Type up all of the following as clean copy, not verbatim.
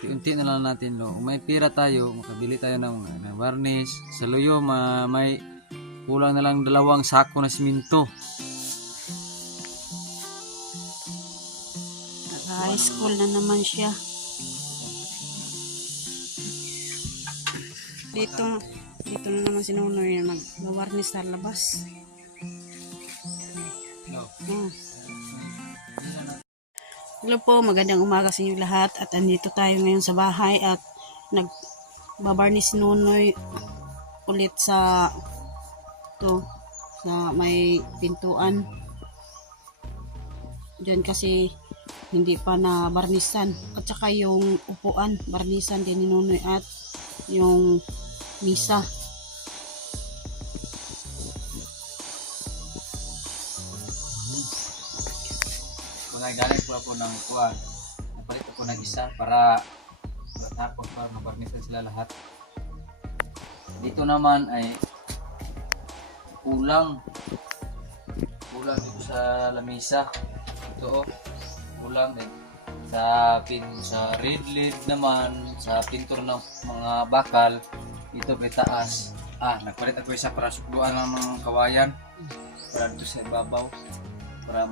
unti-unti na lang natin lo. Kung may pira tayo, makabili tayo ng varnish. Sa Luyo, may kulang na lang 2 sako na siminto. High school na naman siya. Dito na naman si Nonoy na mag-warnis sa labas. No. Hello po, magandang umaga sa inyo lahat at andito tayo ngayon sa bahay at nagbabarnis si Nonoy ulit sa may pintuan. Diyan kasi hindi pa na barnisan at saka yung upuan barnisan din ni Nonoy at yung misa. Galing po ako ng kuwan. Napalit ako ng isa para tapos para mabarnisan sila lahat. Dito naman ay kulang dito sa lamesa. Ito kulang din sa red lid naman, sa pintur ng mga bakal dito kay taas. Nagpalit ako isa para sukluan ng mga kawayan para dito sa ibabaw para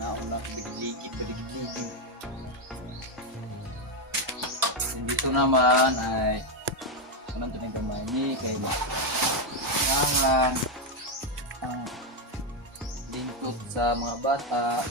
nauna ligid. Dito naman ay anong ito ng kamay ni kay kailangan ang lingkod sa mga bata.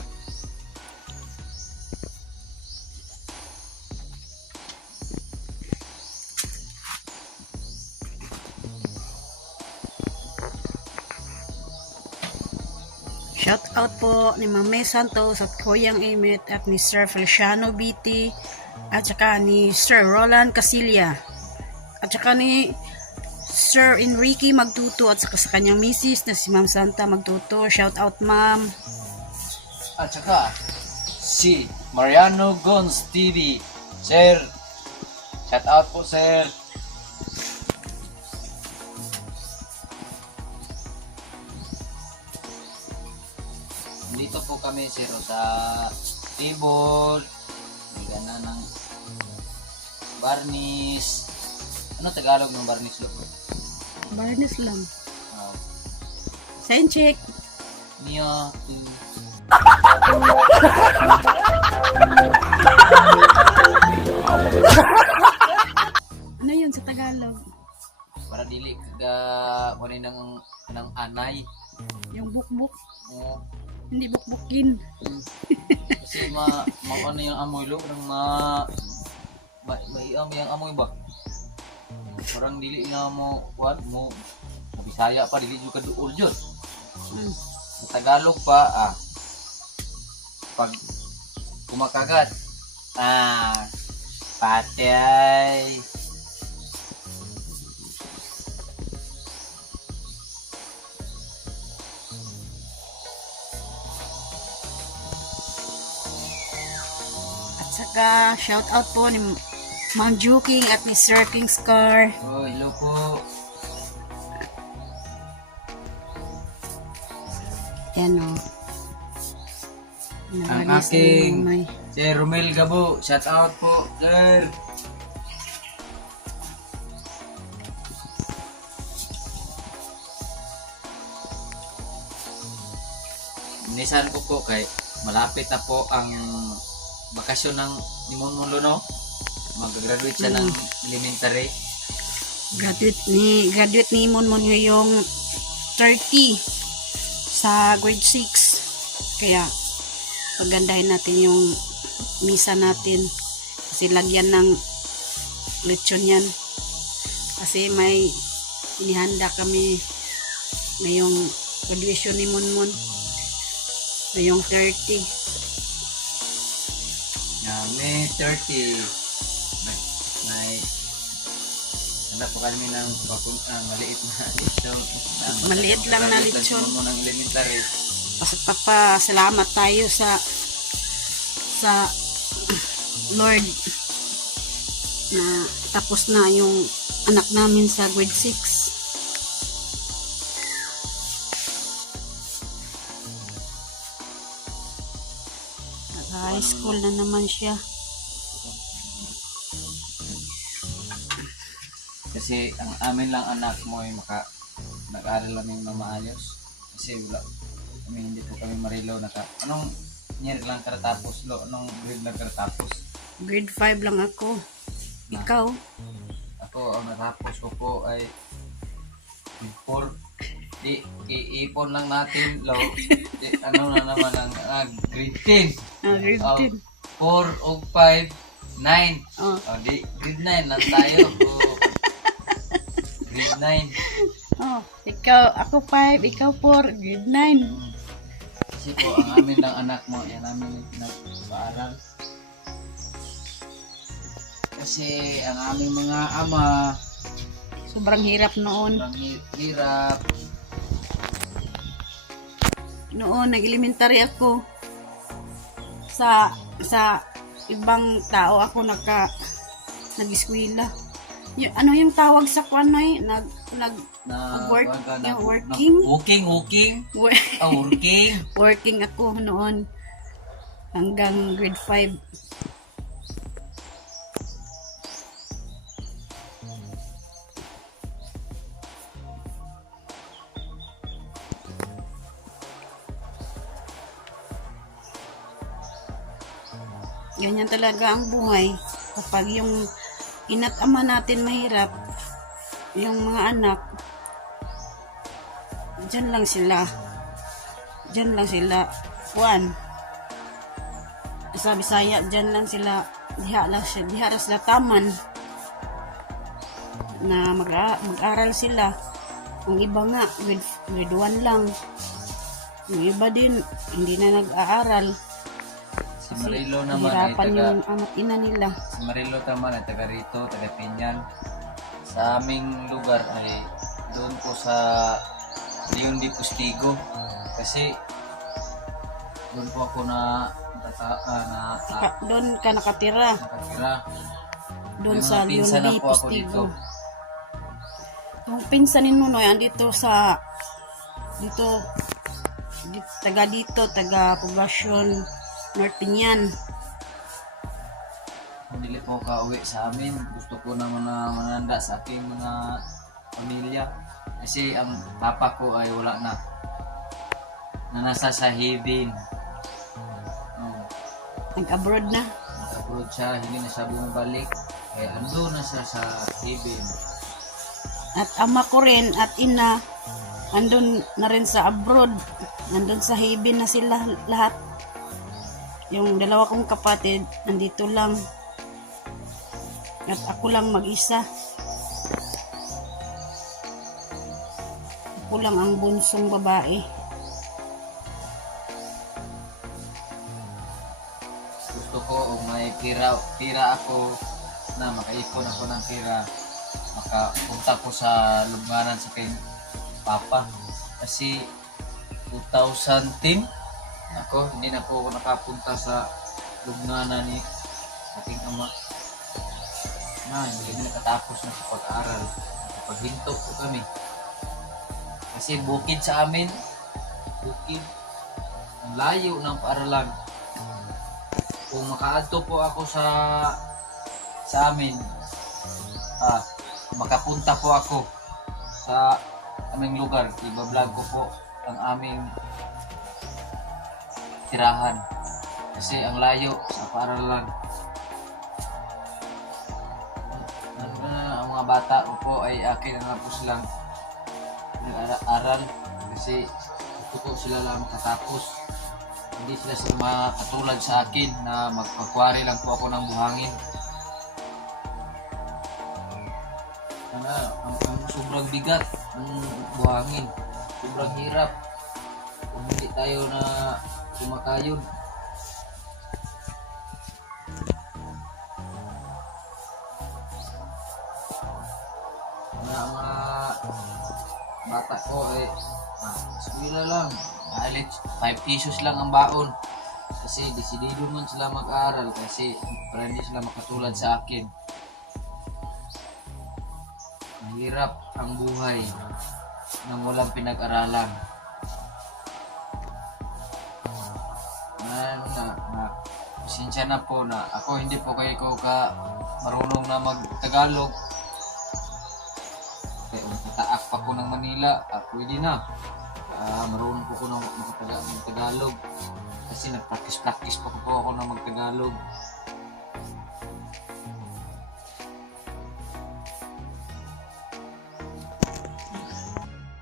Shout out po ni Mame Santos at Koyang Emmet at ni Sir Feliciano BT at saka ni Sir Roland Casilia at saka ni Sir Enrique Magtuto at saka sa kanyang misis na si Ma'am Santa Magtuto. Shout out ma'am. At saka si Mariano Gons TV. Sir, shout out po sir. Dito po kami sir sa table. Gana ng varnish. Ano Tagalog ng varnish lo? Barnes lang. Sign check. Niya. Ano yun sa Tagalog? Para dili kaga kunin ng anay. Yung bukbuk. Oo. Hindi bukbukin. Kasi ano yung amoy lo ng may yung amoy ba? Parang dili na mo sa Bisaya pa dili jud ka duol jud. Sa Tagalog pa pag kumakagat patay. Saka shout out po ni Ma'am Juking at ni Sir King Scar. Oh, hello po. Yan o. Ang aking Sir Romel Gabo, shout out po, sir. Nisan ko po kay malapit na po ang bakasyon ng ni Monmon no? Mag-graduate siya ng elementary. Graduate ni Monmon yung 30 sa grade 6. Kaya pagandahin natin yung misa natin. Kasi lagyan ng lechon yan. Kasi may inihanda kami ngayong graduation ni Monmon. Ngayong 30. May 30. May hanap pa kami ng maliit na lechon. Maliit lang na lechon. Mo ng elementary. Pasalamat tayo sa Lord na tapos na yung anak namin sa grade 6. High school na naman siya. Kasi ang amin lang anak mo ay nag-aral lang yung na maayos. Kasi wala, hindi po kami marilo. Anong year lang karatapos, lo? Anong grade lang karatapos? Grade 5 lang ako. Ikaw? Ako, ang natapos ko po ay grade 4. Di, iipon lang natin, lo. Ano na naman ang grade 10. Grade 10. 4 o 5, 9. Oh. Di, grade 9 lang tayo. Grade 9. Oh, ikaw, ako 5, ikaw 4, grade 9. Kasi po, ang amin lang anak mo, yan namin nagpaaral. Kasi ang aming mga ama, Sobrang hirap noon. sobrang hirap. Noon, nag-elementary ako. Sa ibang tao ako nag-eskwela. Ano yung tawag sa kwanay? Work, yung working? Working. Working. Working ako noon. Hanggang grade 5. Ganyan talaga ang buhay. Kapag yung ina't ama natin mahirap, yung mga anak, dyan lang sila. Juan. Sa Bisaya, dyan lang sila. Diha ra sila taman. Na mag-aral sila. Ang iba nga, grade 1 lang. Yung iba din, hindi na nag-aaral. Si Marilo naman ay hirapan yung ama't ina nila. Si Marilo naman ay taga rito, taga Pinyan. Sa aming lugar ay doon po sa Leon de Postigo. Kasi doon po ako Doon ka nakatira. Doon May sa mga Leon pinsan na de po ako dito. Postigo. Yung pinsanin mo no, yan dito taga Poblacion North Pinyan. Kung dili po ka uwi sa amin, gusto ko naman na mananda sa aking mga pamilya. Kasi ang papa ko ay wala na nasa sahibin. Nag-abroad na. Nag-abroad siya, hindi na siya bumabalik. Kaya ando na siya sa hibin. At ama ko rin at ina andun na rin sa abroad. Nandun sa Hibin na sila lahat. Yung dalawa kong kapatid nandito lang. At ako lang mag-isa. Ako lang ang bunsong babae. Gusto ko may tira ako na makaipon ako ng tira. Makapunta ko sa lubnganan sa kay Papa. Kasi 2010 hindi na po ako nakapunta sa lubnganan ni aking ama. Hindi nakatapos na sa pag-aaral. Paghinto po kami. Kasi bukid sa amin. Bukid. Ang layo ng paaralan. Kung makaadto po ako sa amin, makapunta po ako sa aming lugar. Iba-vlog ko po ang aming tirahan. Kasi ang layo sa paaralan. Ang mga bata ko po ay akin na po silang nag-aral. Kasi gusto ko sila lang makatapos. Hindi sila makatulad sa akin na magpakwari lang po ako ng buhangin. Ang sobrang bigat ang buhangin, sobrang hirap kung hindi tayo na kumakayon. Ang mga bata ko eskwela lang, alit 5 pesos lang ang baon kasi desidido man sila mag-aaral kasi para hindi sila makatulad sa akin. Mahirap ang buhay nang walang pinag-aralan. Pasensya na po na ako hindi po kayo ka marunong na mag-Tagalog. Kaya mataak pa ko ng Manila, pwede na. Marunong po ko ng Tagalog. Kasi nag-practice pa po ako ng mag-Tagalog.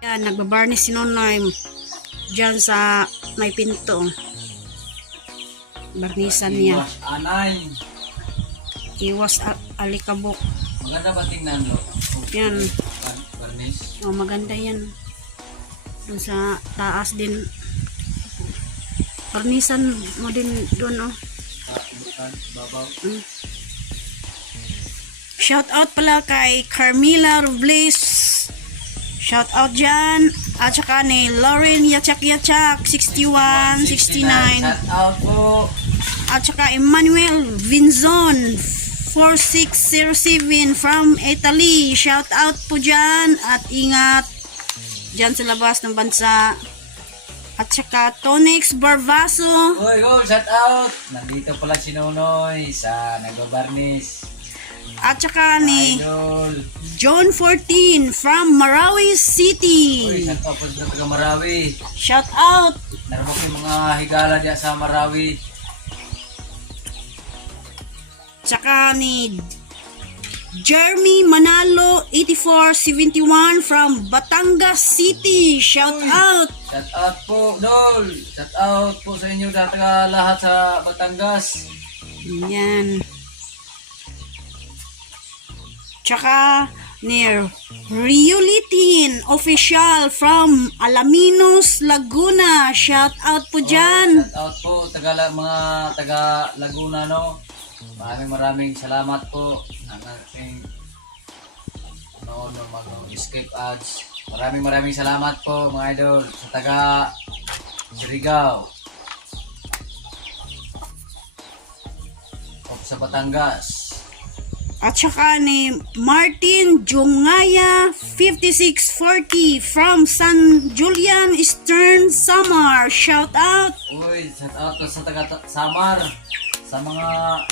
Yan, nagbabarnis si Nonoy dyan sa may pinto. Barnisan niya. Iwas anay. Iwas alikabok. Maganda ba tingnan lo? Yan. Barnis. Oh, maganda yan. Dun sa taas din. Barnisan mo din doon, oh. Babaw. Shout out pala kay Carmila Robles. Shout out dyan. At saka ni Lauren Yachak 61, 69. Shout out po. At saka Emmanuel Vinzon 4607 from Italy. Shout out po dyan. At ingat dyan sa labas ng bansa. At saka Tonix Barvaso. Uy, shout out. Nandito pala si Nonoy sa nagbabarnis. At saka ni Idol. John 14 from Marawi Uy, City. shout out po sa taga Marawi. Shout out. Narabok yung mga higala diya sa Marawi. Tsaka ni Jeremy Manalo 8471 from Batangas City. Shout Uy. out. Shout out po, Dol. Shout out po sa inyo taga lahat sa Batangas. Yan. Tsaka ni Riulitin Official from Alaminos, Laguna. Shout out po dyan. Shout out po mga taga Laguna, no. Maraming salamat po ang ating mag-escape ads. Maraming salamat po mga idol sa taga Surigao o sa Batangas. At saka ni Martin Jungaya 5640 from San Julian Eastern Samar. Shout out. Uy, shout out po sa taga Samar, sa mga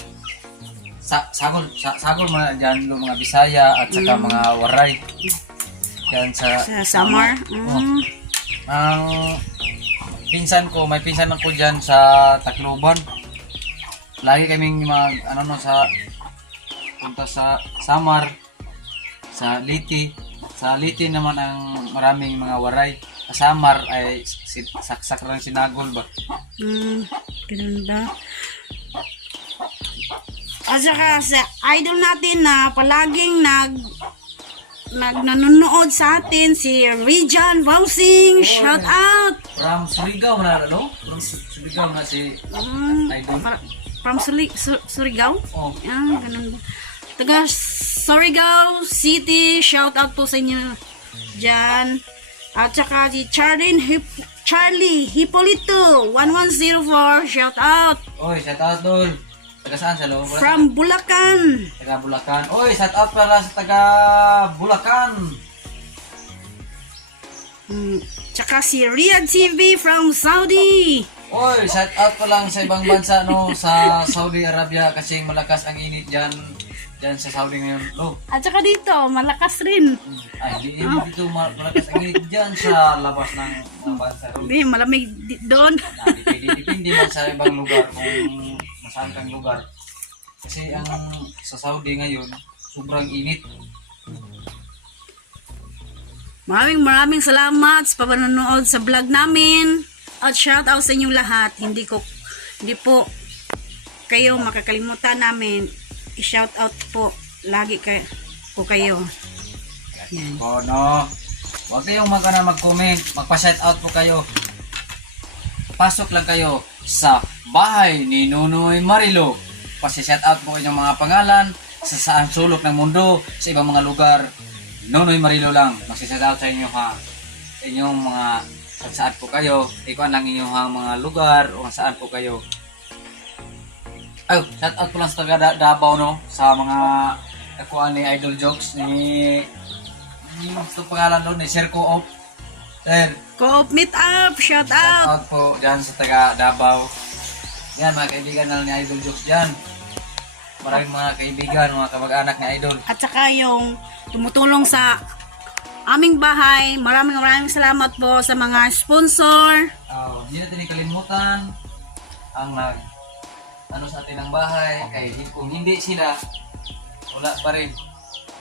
sagol mga dyan, mga Bisaya at saka mga Waray. Yan sa Samar. Ang may pinsan ako dyan sa Tacloban. Lagi kaming punta sa Samar, sa Liti. Sa Liti naman ang maraming mga Waray. Sa Samar ay saksak lang sinagol ba? Ganun ba? At saka sa idol natin na palaging nanonood sa atin, si Rijan Bouncing. Shout out. From Surigao na, no? From Surigao na si idol. From Surigao? Oh. Ganun ba? Taga Surigao City. Shout out po sa inyo dyan. At saka si Charlie Hipolito 1104. Shout out. Oy, shout out dol. Taga saan sa loob? From Bulacan. Taga Bulacan. Oy, shout out pala sa taga Bulacan. Tsaka si Riyadh TV from Saudi. Oy, shout out pa lang sa ibang bansa, no, sa Saudi Arabia kasi malakas ang init diyan sa Saudi ngayon. Oh. At saka dito, malakas rin. Ay, hindi dito malakas ang init diyan sa labas ng bansa. Hindi, malamig doon. Depende man sa ibang lugar kung saan kang lugar. Kasi ang sa Saudi ngayon, sobrang init. Maraming salamat sa panonood sa vlog namin. At shout out sa inyong lahat. Hindi po kayo makakalimutan namin. I-shout out po lagi po kayo. Yan. Oh, no. Huwag kayong mag-comment. Magpa-shout out po kayo. Pasok lang kayo sa bahay ni Nonoy Marilo. Pasi-shout out po inyong mga pangalan sa saan sulok ng mundo, sa ibang mga lugar. Nonoy Marilo lang. Mag-shout out sa inyo ha. Inyong mga saan po kayo. Ikuan lang inyong mga lugar o saan po kayo. Ay, shout out po lang sa taga Davao, no, sa mga nakuha ni Idol Jokes ni gusto pangalan doon ni Sir Co-op. Co-op meet up, shout Shout out. out po dyan sa taga Davao. Yan, mga kaibigan na ni Idol Jokes dyan. Maraming mga kaibigan, mga kamag-anak ni Idol. At saka yung tumutulong sa aming bahay. Maraming salamat po sa mga sponsor. Hindi natin kalimutan ang sa atin ng bahay. Kaya kung hindi sila, wala pa rin.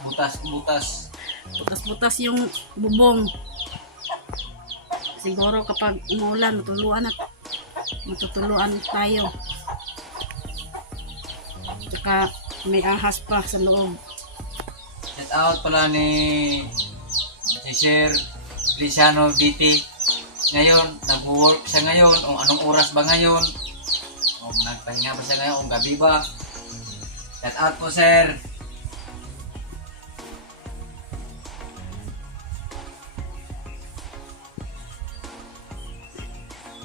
Butas-butas. Butas-butas yung bubong. Siguro kapag umuulan, matutuluan tayo. Tsaka may ahas pa sa loob. Shout out pala ni Sir Feliciano BT. Ngayon, nag-work siya ngayon. O anong oras ba ngayon? O nagpahinga ba siya ngayon? O gabi ba? Shout out po, sir.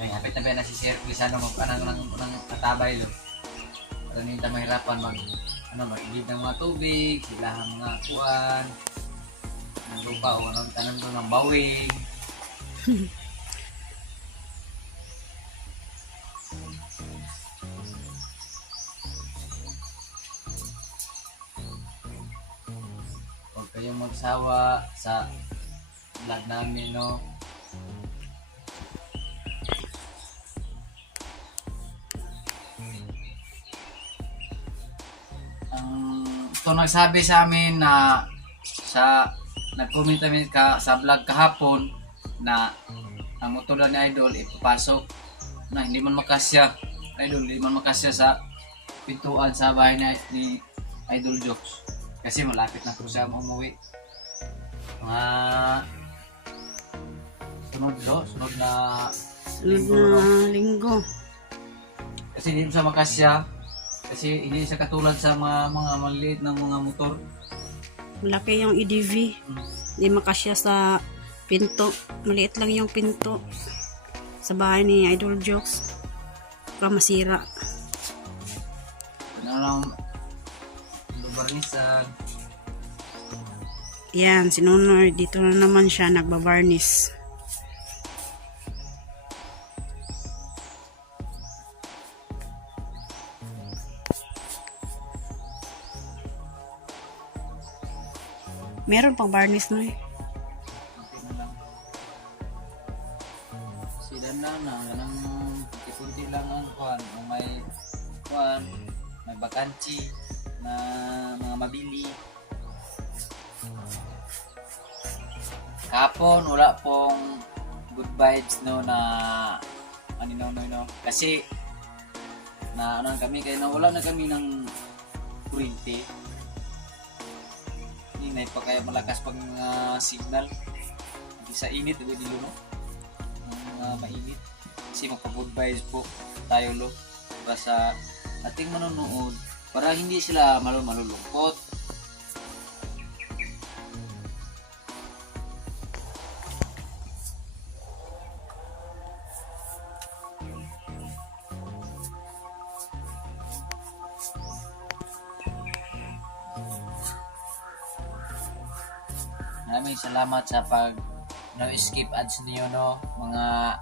Ay, hapit na ba na si Sir Feliciano ng katabay lo. Para hindi tayo mahirapan mag-ibig ng mga tubig, sila ang mga kuan, ng lupa o tanan doon ng bawing. Huwag kayong magsawa sa vlog namin, no? Ito nagsabi sa amin na nag-comment kami sa vlog kahapon na ang motor ni Idol ipapasok na hindi man makasya. Idol, hindi man makasya sa pintuan sa bahay ni Idol Jokes kasi malapit na po siya umuwi. Mga sunod na linggo. Kasi hindi mo siya makasya. Kasi hindi siya katulad sa mga maliit ng mga motor. Malaki yung EDV. Hindi makasya sa pinto. Maliit lang yung pinto sa bahay ni Idol Jokes. Baka masira. Ano lang lubarnisan. Yan, sinunod. Dito na naman siya nagbabarnis. Meron pang varnish na eh. Okay na lang. Sidan lang na. Ganang kunti lang ang kuhan. May bakansi na mga mabili. Kapon, wala pong good vibes no na no. Kasi na kami kaya wala na kami ng kuryente. Hindi pa kaya malakas pag signal. Hindi sa init, hindi no? Mainit. Kasi magpa-good vibes po tayo lo. Para sa ating manonood. Para hindi sila malulungkot. Maraming salamat sa pag no-skip ads niyo no mga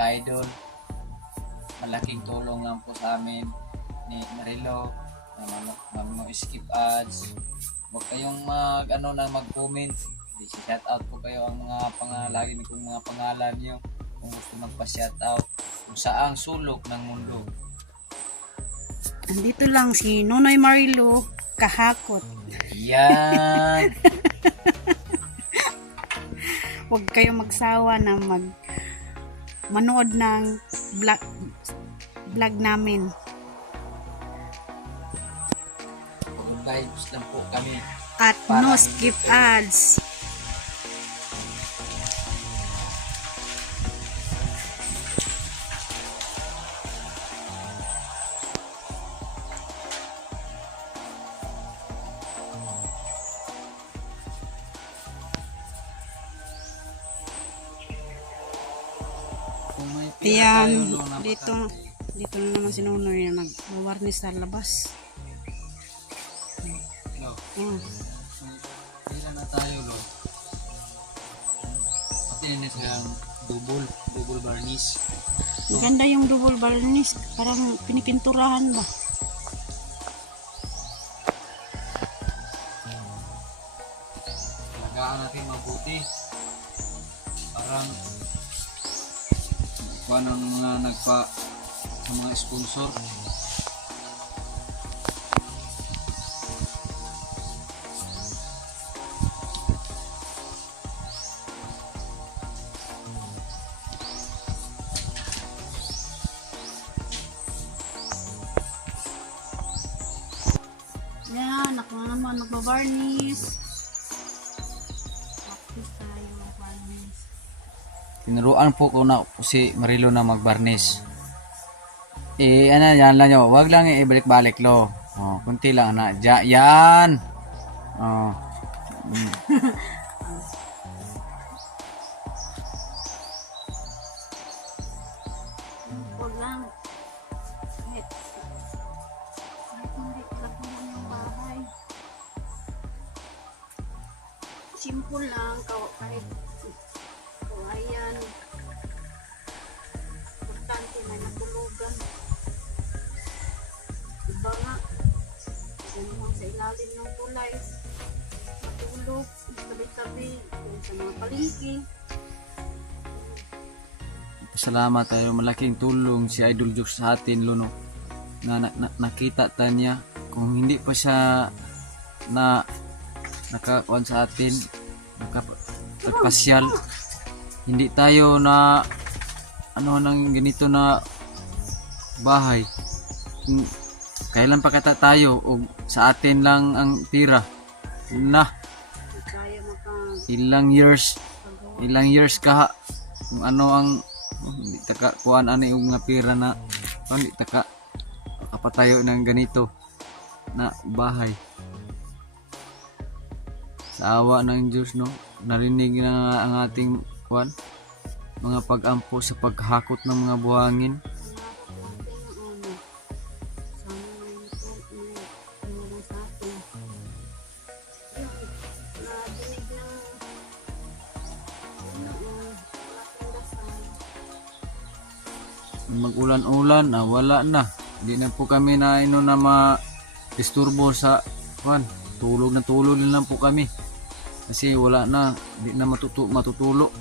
ka-idol. Malaking tulong lang po sa amin ni Marilo na no-skip ads. Huwag kayong mag-comment. Shout out po kayo ang mga lagi kong mga pangalan niyo kung gusto magpa-shout out kung saang sulok ng mundo. Andito lang si Nonoy Marilo kahakot. Yan. Huwag kayong magsawa na manood ng vlog namin. Good vibes lang po kami. At no skip ads. Yan, dito na naman si Nonoy na nag-warnish sa labas. No. Oh. Na tayo lo. Pati na silang double varnish. Maganda yung double varnish, parang pinipinturahan ba? alagaan natin mabuti. Parang paano mga nagpa sa mga sponsor. Yan, ako na naman magbabarnis. Practice tayo magbarnis. Tinuruan po ko na si Marilo na magbarnis. Ano yan lang nyo, wag lang ibalik-balik lo. Oh, kunti lang na. Yan. Oh. Huwag lang. Kahit hindi lakuhan yung bahay. Simple lang, kahit kawayan. Importante may natulugan. Iba nga, ganun sa ilalim ng tulay. Matulog, tabi-tabi, sa mga palengke. Salamat tayo, malaking tulong si Idol Jokes sa atin Luno. Nakita ta niya kung hindi pa siya na nakakuan sa atin, nakapagpasyal, hindi tayo na ano nang ganito na bahay. Kailan pa kata tayo o sa atin lang ang tira na Kaya ilang years ka kung ano ang hindi taka kuan ani yung nga pira na hindi taka kapatayo ng ganito na bahay. Sa awa ng Diyos, no, narinig na ang ating kuan mga pag-ampo sa paghakot ng mga buhangin. Mag-ulan-ulan, wala na. Hindi na po kami na na ma-disturbo sa kuan. Tulog na lang po kami. Kasi wala na, hindi na matutulo.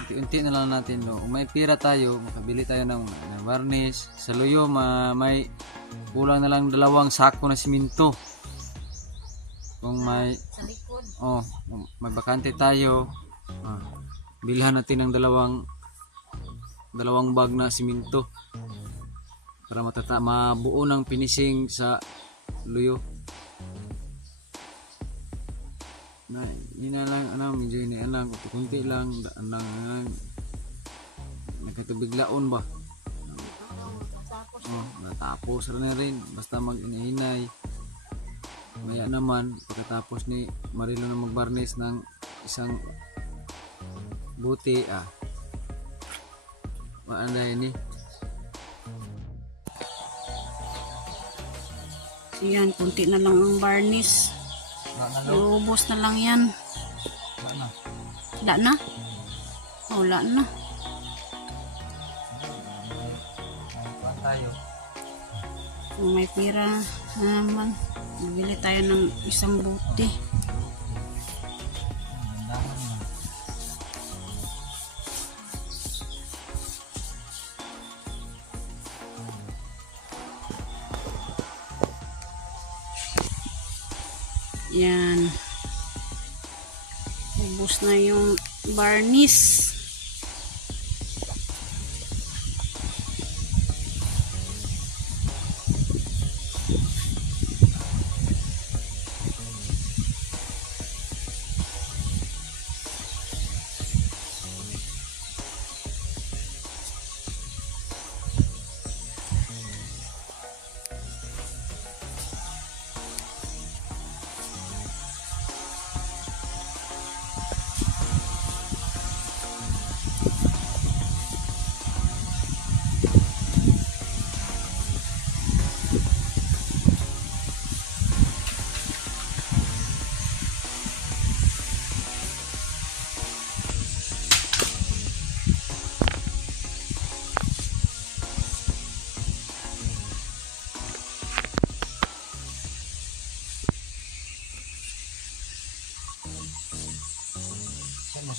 Unti-unti na lang natin do. Kung may pira tayo, makabili tayo ng varnish. Sa luyo, may kulang na lang 2 sako na simento. Kung may may bakante tayo, bilhan natin ng 2 bag na simento para mabuo ng finishing sa luyo. Na yun na lang medyo lang kunti lang nagkatubiglaon ba. Natapos na rin basta mag-inahinay. Maya naman pagkatapos ni Marilo na magbarnis ng isang buti maanda ini. Yan, kunti na lang ang varnish. Iubos na lang yan. Wala na? Wala na. Kung may pira naman, bibili tayo ng isang buti. Yan. Ubus na yung varnish.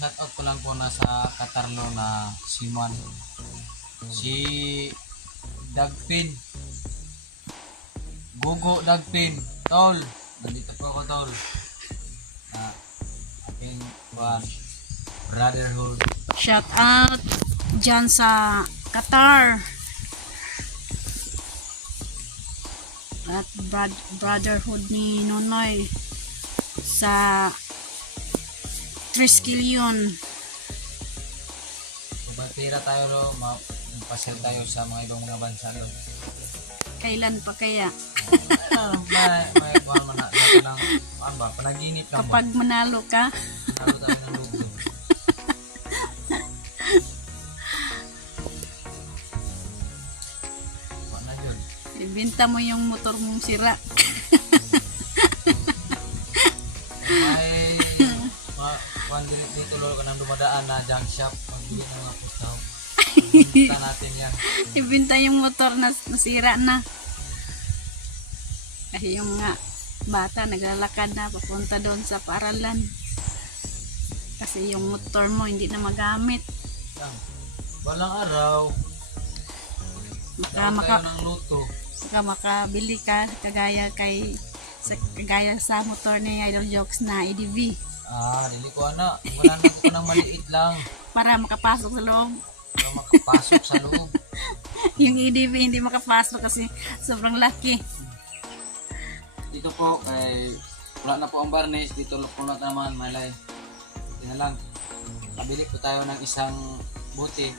shout out ko lang po na sa Katarlo na si Man. Si Dagpin. Gugo Dagpin. Tol. Nandito po ako, Tol. Aking brotherhood. Shout out dyan sa Qatar. At brotherhood ni Nonoy sa Triskelion. Kubatira tayo lo, mapasyal tayo sa mga ibang mga bansa lo. Kailan pa kaya? May kuhan man lang, ano ba, panaginip lang Kapag manalo ka, Manalo tayo ng lugdo. Kuha na yun. ibenta mo yung motor mong sira. May kuhan dito lo ka nang dumadaan na junk shop. Magbili ng mga pustaw. Punta natin yan. Ibenta yung motor na nasira na. Kasi yung mga bata naglalakad na papunta doon sa paaralan. Kasi yung motor mo hindi na magamit. Yan. Balang araw, daon tayo ng luto. Makabili ka kagaya sa motor ni Idol Jokes na EDV Dili ko ana. Wala na ko ng maliit lang. para makapasok sa loob. Para makapasok sa loob. Yung EDV hindi makapasok kasi sobrang laki. Dito po, wala na po ang varnish. Dito po na naman, malay. Hindi na lang. Kabili po tayo ng isang buti.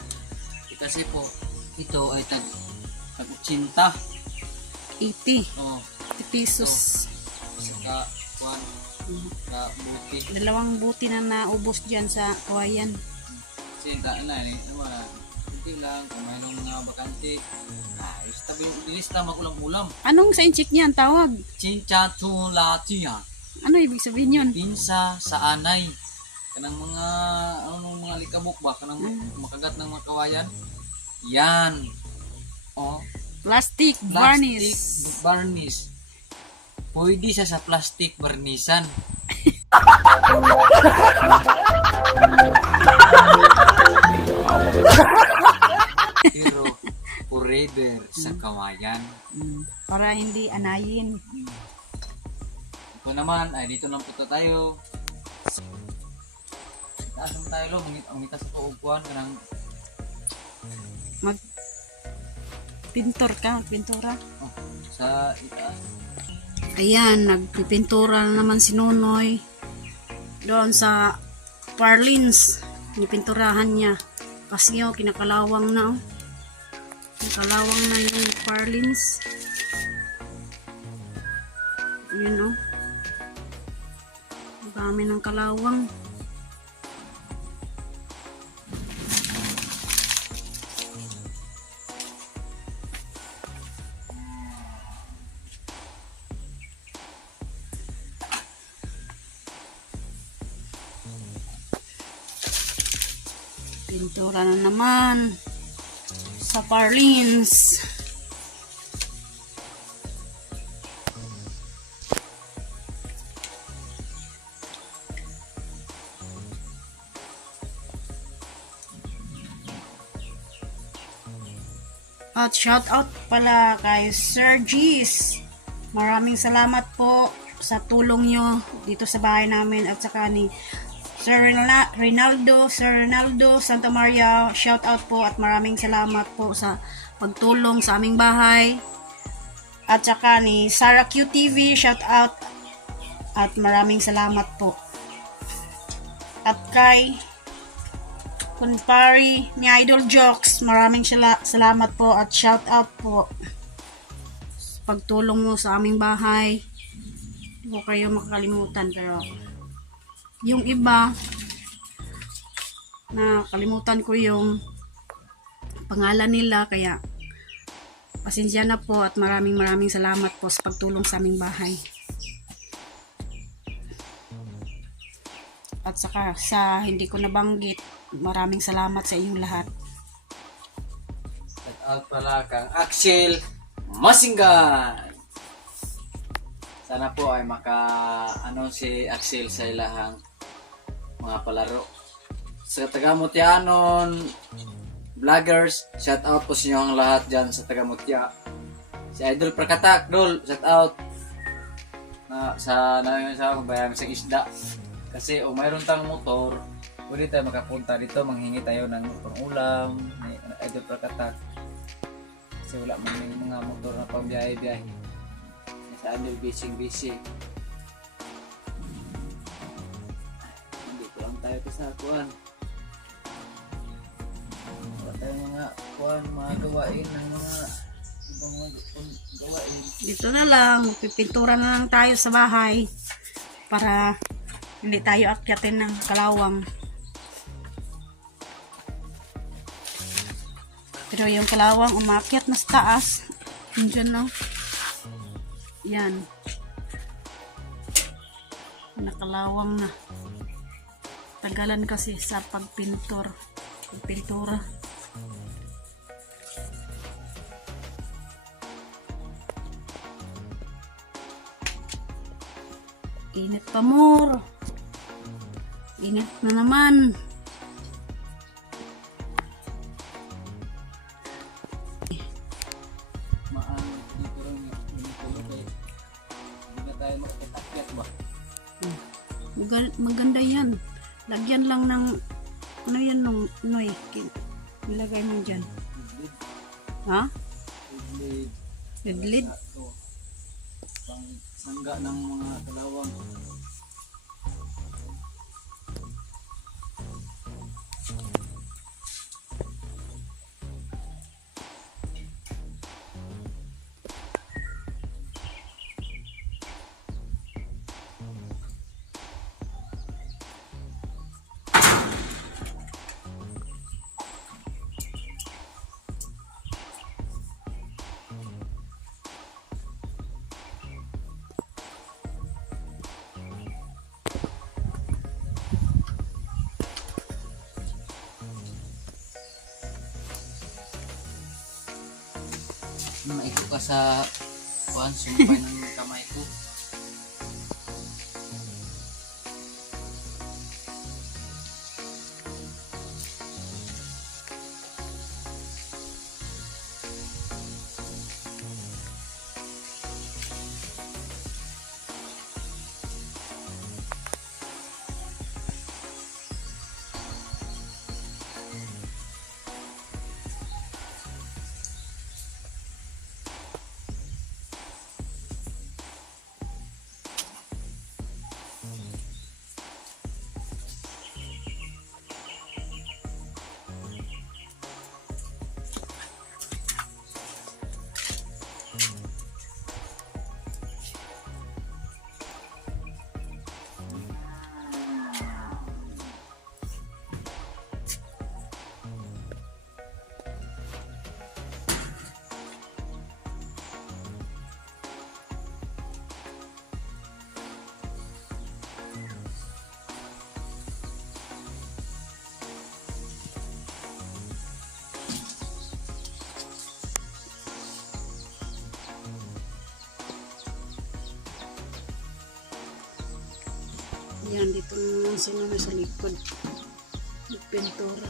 Kasi po, ito ay tag-80. 80 Oo. pesos. Saka, kuwan, ka buti. Dalawang buti na naubos dyan sa kawayan. Kasi na naman, hindi lang, kung mayroong mga bakante. Tabi yung lista, magulang-ulam. Anong sa inchik niyan tawag? Chinchachulatiya. Ano ibig sabihin yun? Pinsa sa anay. Kanang mga, mga likabok ba? Kanang makagat ng mga kawayan. Yan. Oh, Plastic, varnish. Varnish. Pwede siya sa plastic varnisan. Pero forever sa kawayan. Para hindi anayin. Ito naman, ay dito lang punta tayo. Taas naman tayo lo, mangita sa paupuan ka ng Pintor ka, magpintura. sa itaas. Ayan, nagpipintura na naman si Nonoy. Doon sa Parlins, pinipinturahan niya. Kasi yung kinakalawang na. Kinakalawang na yung Parlins. Ayan o. Ang dami ng kalawang. Pintura na naman sa Parlins. At shout out pala kay Sir G's. Maraming salamat po sa tulong nyo dito sa bahay namin at saka ni Sir Rinaldo Santa Maria, shout out po at maraming salamat po sa pagtulong sa aming bahay. At saka ni Sarah QTV, shout out at maraming salamat po. At kay Kunpari ni Idol Jokes, maraming salamat po at shout out po sa pagtulong mo sa aming bahay. Hindi ko kayo makakalimutan, pero yung iba na kalimutan ko yung pangalan nila, kaya pasensya na po at maraming salamat po sa pagtulong sa aming bahay. At saka sa hindi ko nabanggit, maraming salamat sa inyong lahat. Shout out pala kang Axel Masinggan. Sana po ay si Axel sa ilahang mga palaro. sa taga-Mutyanon vloggers, shout out po sa inyo ang lahat dyan sa taga-Mutya. Si Idol Prakatak, Dol, shout out sa kabayang sa isda. Kasi mayroon tayong motor, pwede tayo makapunta dito, manghingi tayo ng pang-ulam ni Idol Prakatak. Kasi wala man yung mga motor na pang biyahe-biyahe. Sa Idol busy. Dito lang tayo sa kuan. Wala tayong mga kuan, mga gawain ng mga ibang mga gawain. Dito na lang, pipintura na lang tayo sa bahay para hindi tayo akyatin ng kalawang. Pero yung kalawang umakyat na sa taas, yun no? Yan. Nakalawang na. Tagalan kasi sa pagpintura. Init pa more. Init na naman. Dito lang hindi na tayo makakitakyat ba? Maganda yan. Lagyan lang ng ano yan nung noy. Ilagay mo dyan. Ha? Lead. Pang sangga ng mga kalawang. Maiko ka sa kuan, sumupay ng kamay ko. Yan, dito naman sinunod sa likod. Pintura.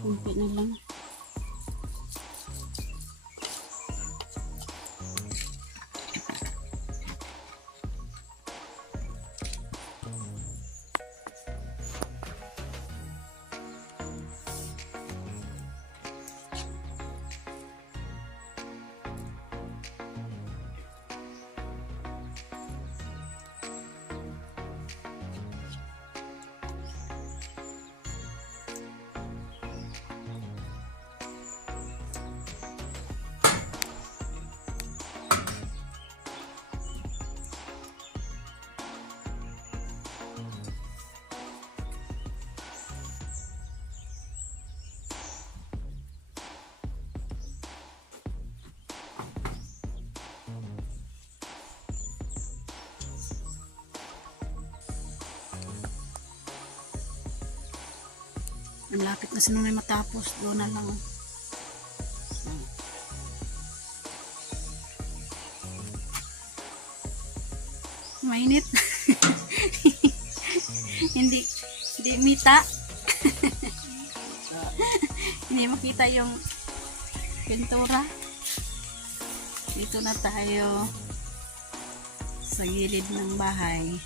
Kunti na lang. Malapit na sinunay matapos. Doon na lang. Mainit. hindi mita. Hindi makita yung pintura. Dito na tayo sa gilid ng bahay.